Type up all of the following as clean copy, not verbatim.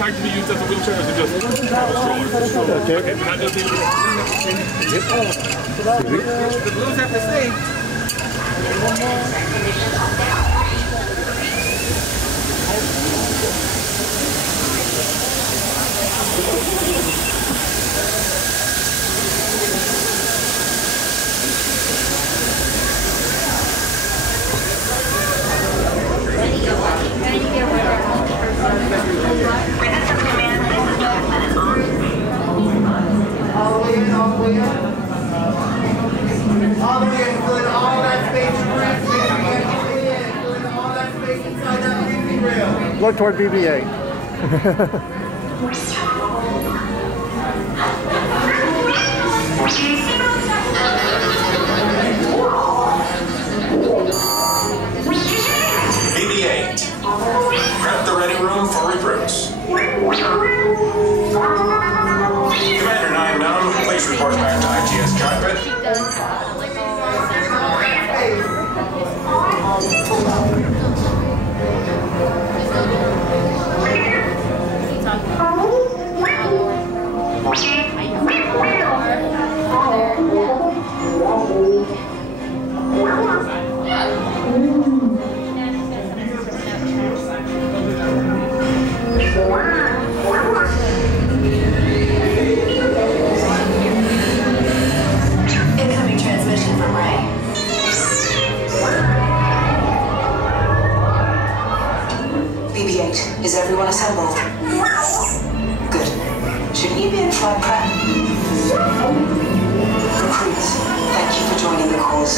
tank to be used as a wheelchair, or is it just a stroller? Okay. Okay, but that does need to be... Yep. The blues have to stay. All the way in, all the way in. All the way in, fill in all that space. Fill in all that space inside that breathing rail. Look toward BB-8. BB-8. Prep the ready room for recruits. Commander 9-9, please report back to ITS cockpit. Incoming transmission from Ray. BB-8, is everyone assembled? Good. Shouldn't you be in flight prep? Recruits, thank you for joining the cause.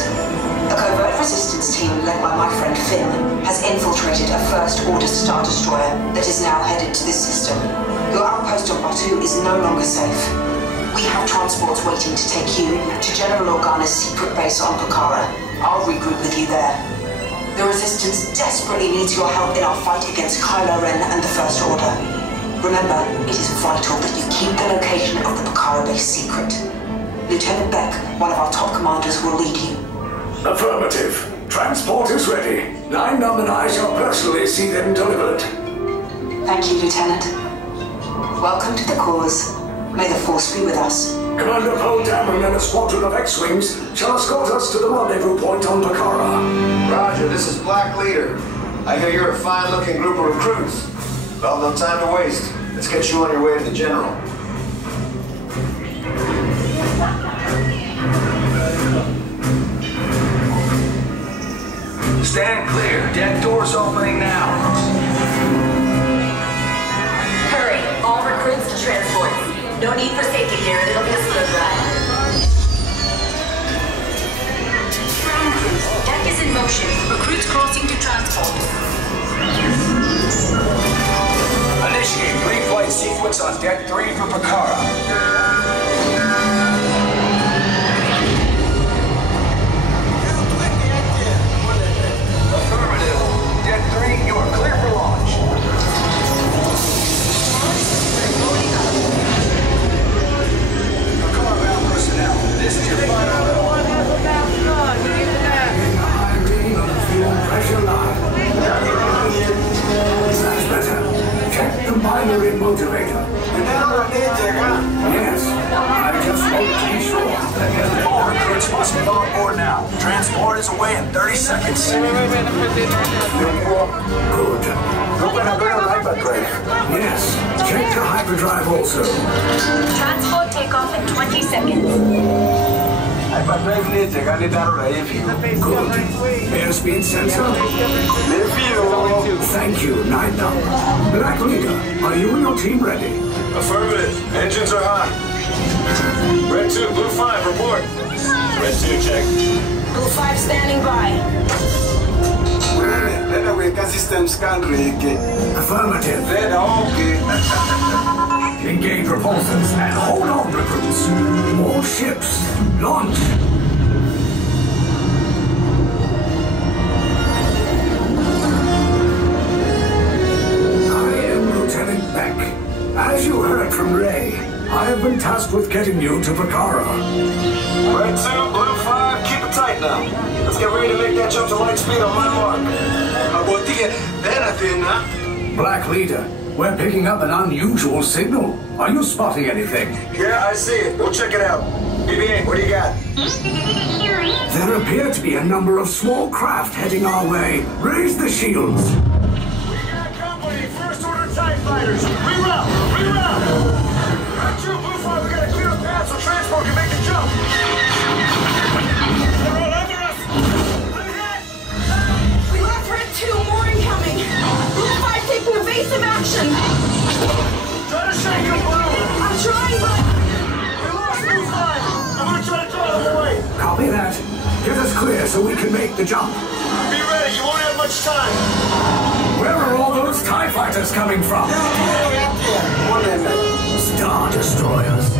A covert resistance team led by my friend Finn has infiltrated a first-order Star Destroyer that is now headed to this system. Your outpost on Batu is no longer safe. We have transports waiting to take you to General Organa's secret base on Pucara. I'll regroup with you there. The Resistance desperately needs your help in our fight against Kylo Ren and the First Order. Remember, it is vital that you keep the location of the Pucara base secret. Lieutenant Beck, one of our top commanders, will lead you. Affirmative. Transport is ready. 9-9 and I shall personally see them delivered. Thank you, Lieutenant. Welcome to the cause. May the Force be with us. Commander Poe Dameron and a squadron of X-Wings shall escort us to the rendezvous point on Pucara. Roger, this is Black Leader. I hear you're a fine-looking group of recruits. Well, no time to waste. Let's get you on your way to the General. Stand clear. Deck doors opening now. Hurry, all recruits to transport. No need for safety gear, it'll be a smooth ride. Ground crews, deck is in motion. Recruits crossing to transport. Initiate pre-flight sequence on Deck 3 for Pucara. Affirmative. Deck 3, you are clear for launch. Pucara personnel, this is your final. Pressure line. That's better. Check the binary motivator. Yes, I just want to be sure. All recruits must get on board now. Transport is away in 30 seconds. Good. Open up your hyperdrive. Yes, check the hyperdrive also. Transport takeoff in 20 seconds. Good. Airspeed sensor. Thank you, 9-9. Black Leader, are you and your team ready? Affirmative. Engines are hot. Red 2, Blue 5, report. Red 2, check. Blue 5 standing by. Affirmative. Engage repulsors and hold on, recruits. More ships. Launch. I am Lieutenant Beck. As you heard from Ray, I have been tasked with getting you to Pucara. Red 2, Blue 5, keep it tight now. Let's get ready to make that jump to light speed on my mark. Black Leader, We're picking up an unusual signal. Are you spotting anything? Yeah, I see it. Go check it out. BB-8, what do you got? There appear to be a number of small craft heading our way. Raise the shields. We got company. First order TIE fighters. Reroute! Reroute! Right, you, Blue 5, we gotta clear a path so transport can make the jump. They're all under us. I'm hit! We lost Red 2, more incoming. Blue 5 taking evasive action. Try to shake him, Blue. I'm trying, but... We lost Blue 5. I'm gonna try to draw them away. Copy that. Get us clear so we can make the jump. Be ready. You won't have much time. Where are all those TIE fighters coming from? Star Destroyers.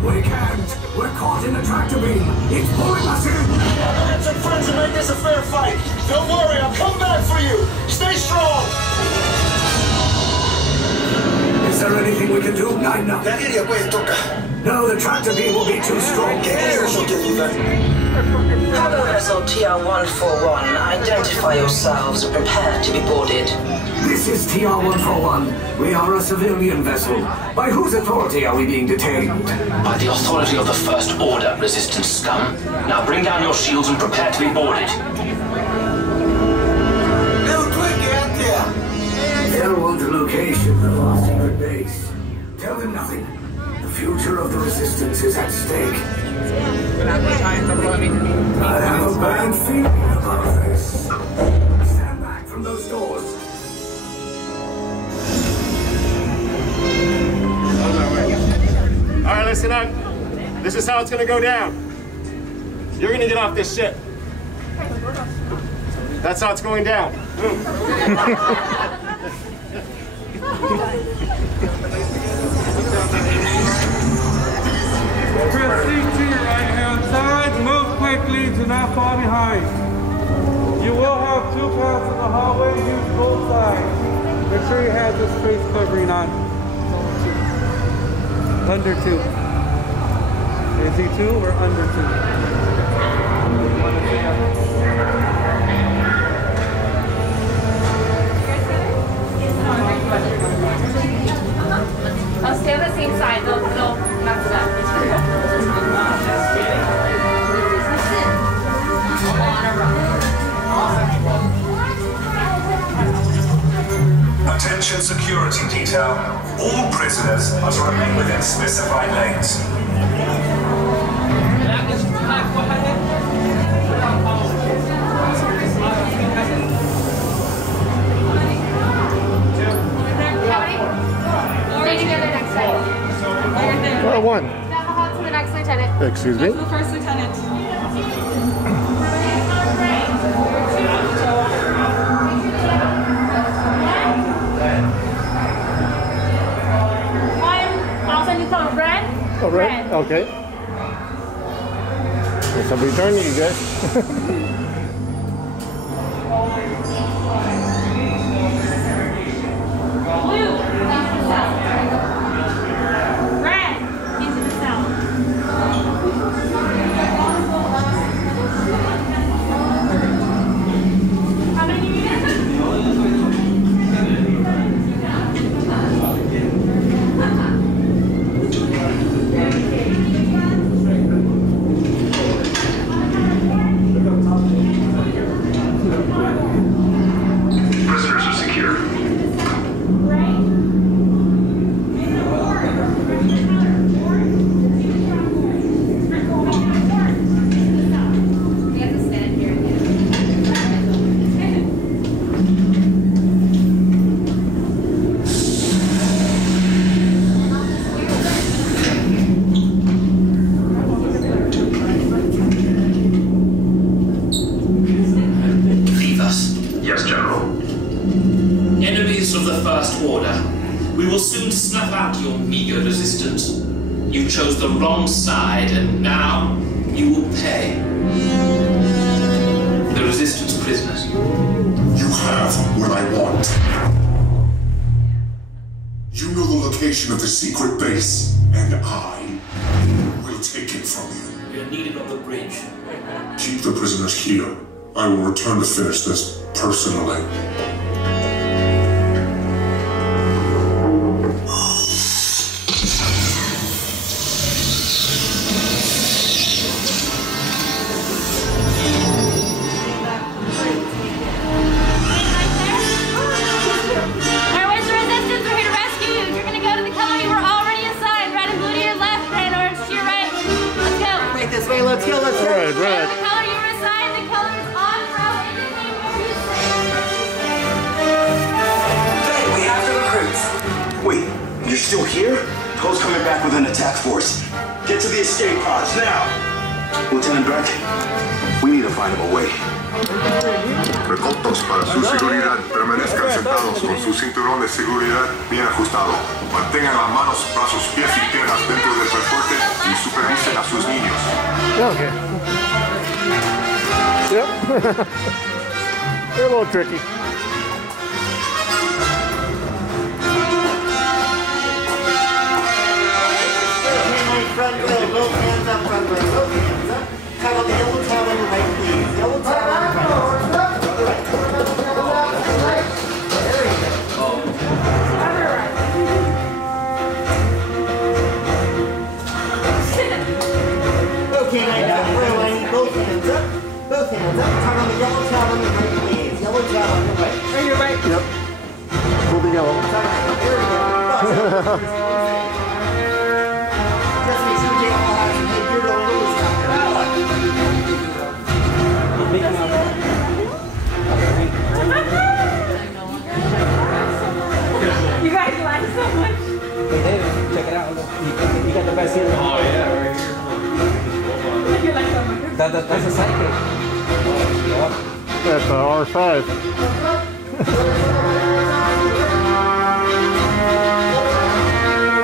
We can't. We're caught in a tractor beam. It's pulling us in. I'll get some friends and make this a fair fight. Don't worry, I'll come back for you. Stay strong. Is there anything we can do? No. No, the tractor beam will be too strong. Cargo vessel TR-141, identify yourselves and prepare to be boarded. This is TR-141. We are a civilian vessel. By whose authority are we being detained? By the authority of the First Order, Resistance scum. Now bring down your shields and prepare to be boarded. Little Quirky out there. They'll want the location of our secret base. Tell them nothing. The future of the Resistance is at stake. I have a bad feeling about this. Stand back from those doors. All right, listen up. This is how it's gonna go down. You're gonna get off this ship. That's how it's going down. Proceed to your right-hand side. Move quickly. Do not fall behind. You will have 2 paths in the hallway. Use both sides. Make sure you have this face covering on. Under 2. Is he 2 or under 2? I'll stay on the same side. No, not that. Attention security detail. All prisoners are to remain within specified lanes. Stay together next time. One. Now to the next lieutenant. Excuse me? The first lieutenant. I'll send you some bread. All right. Okay. Guess I'll be joining you guys. Blue, into the cell. Red, into the cell. How many do you need? Prisoners are secure. We have to stand here again. Leave us. Yes, General. Enemies of the First Order. We will soon snuff out your meager resistance. You chose the wrong side, and now you will pay. The Resistance prisoners. You have what I want. You know the location of the secret base, and I will take it from you. We are needed on the bridge. Keep the prisoners here. I will return to finish this personally. red, red. The color you assign, the color is on row, indicate where you Hey, we have the recruits. Wait, you're still here? Poe's coming back with an attack force. Get to the escape pods now. Lieutenant Beck, we need to find him a way. Recaudos para su seguridad. Permanezcan sentados con su cinturón de seguridad bien ajustado. Mantengan las manos, brazos, pies y piernas dentro del transporte y supervisen a sus niños. Okay. Yep. They're a little tricky. Front wheel, both hands up, front wheel, both hands up. Tap on the yellow tab on your right, please. Yellow tab on your right. There we go. Okay, now you got wheel. I need both hands up. Both hands up. Turn on the yellow tab on your right, please. Yellow tab on your right. On your right. Yep. Pull the yellow. There we go. Just make sure you take all out and you're the lose now. You guys like so much. Hey David, check it out. You got the best here. Oh yeah, right here. You like so much. That's a sidekick. Yep. That's R5.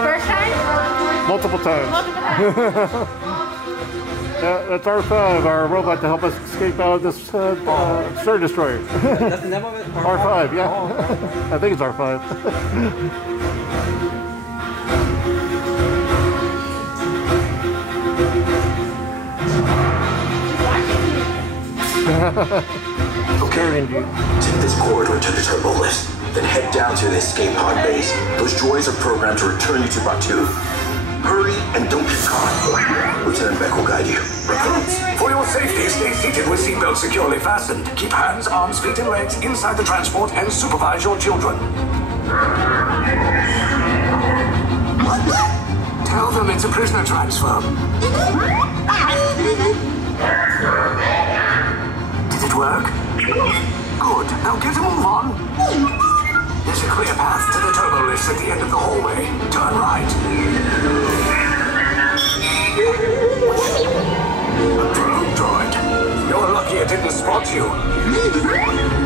First time? Multiple times. Multiple times. Yeah, that's R5, our robot to help us escape out of this Star Destroyer. That's the name of it? R5, yeah. Oh, okay. I think it's R5. Okay, take this corridor to the turbo lift, then head down to the escape pod base. Those droids are programmed to return you to Batu. Hurry and don't get caught. Lieutenant Beck will guide you. Recruits, for your safety, stay seated with seatbelts securely fastened. Keep hands, arms, feet, and legs inside the transport and supervise your children. Tell them it's a prisoner transfer. Did it work? Good. Now get a move on. There's a clear path to the turbo lifts at the end of the hallway. Turn right. Approve, droid. You're lucky it didn't spot you.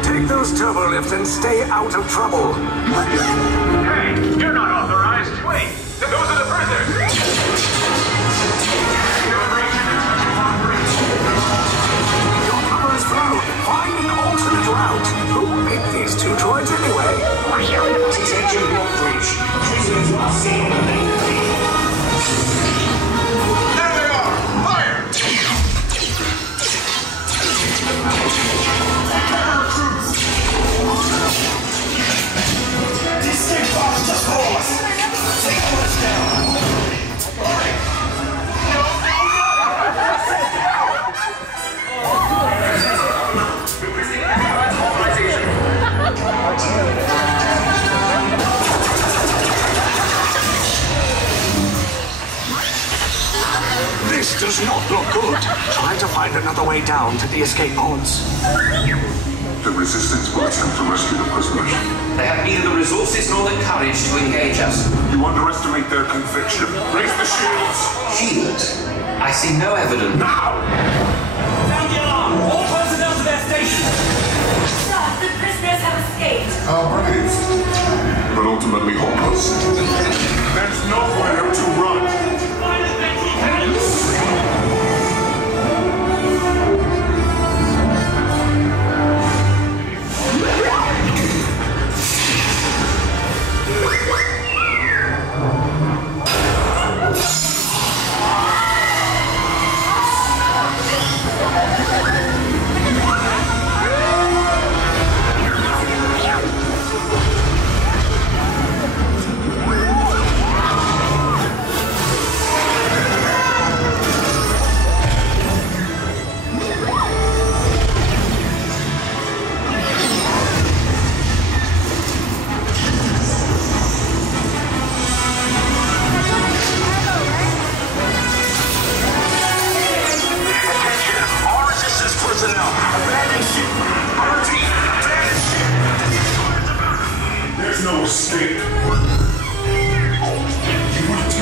Take those turbo lifts and stay out of trouble. Hey, you're not authorized. Wait, those are the prisoners. Your cover is blown. Find an alternate route. Who picked these two droids anyway? Attention block breach. Prisoners must see on the main feed. There they are. Fire! The escape pods just below us. Take the lift down. This does not look good. Try to find another way down to the escape pods. The resistance will attempt to rescue the prisoners. They have neither the resources nor the courage to engage us. You underestimate their conviction. Raise the shields! Shields? I see no evidence. Now! Sound the alarm! All personnel to their stations! Sir, the prisoners have escaped. How brave. But ultimately hopeless. There's nowhere to run.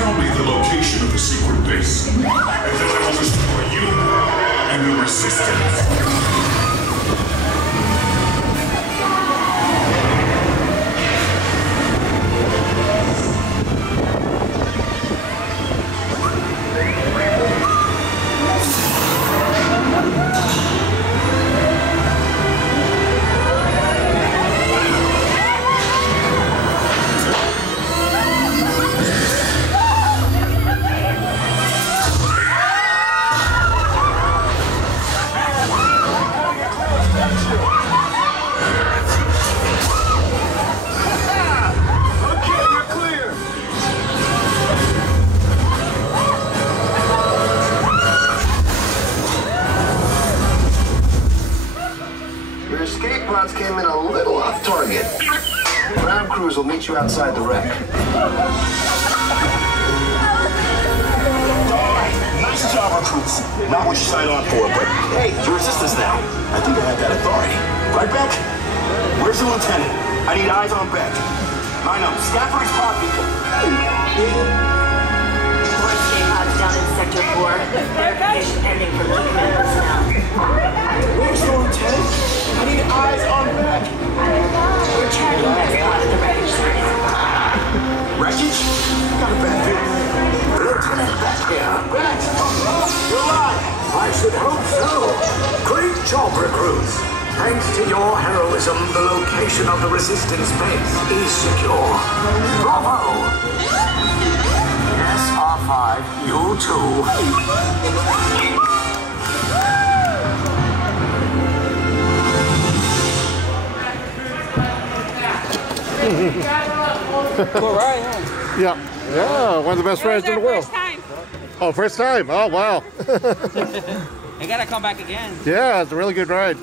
tell me the location of the secret base, and then I will destroy you and the resistance. Came in a little off target. Ground crews will meet you outside the wreck. Nice job, recruits. Not what you signed on for, but hey, you're resistance now. I think I have that authority. Right, Beck? Where's the lieutenant? I need eyes on Beck. I know. Scaffolding's pod people. Escape pods down in Sector 4. Verification pending for key command personnel. Where's the lieutenant? I need eyes on Beck. We're charging next pod at the wreckage site. Wreckage? Got a bad feeling. Lieutenant Beck here. Beck! You're alive! I should hope so. Great job, recruits. Thanks to your heroism, the location of the resistance base is secure. Bravo! Yes, R5, you too. Cool ride, huh? Yeah, one of the best rides in the world. First time. Oh, first time? Oh, wow. I gotta come back again. Yeah, it's a really good ride.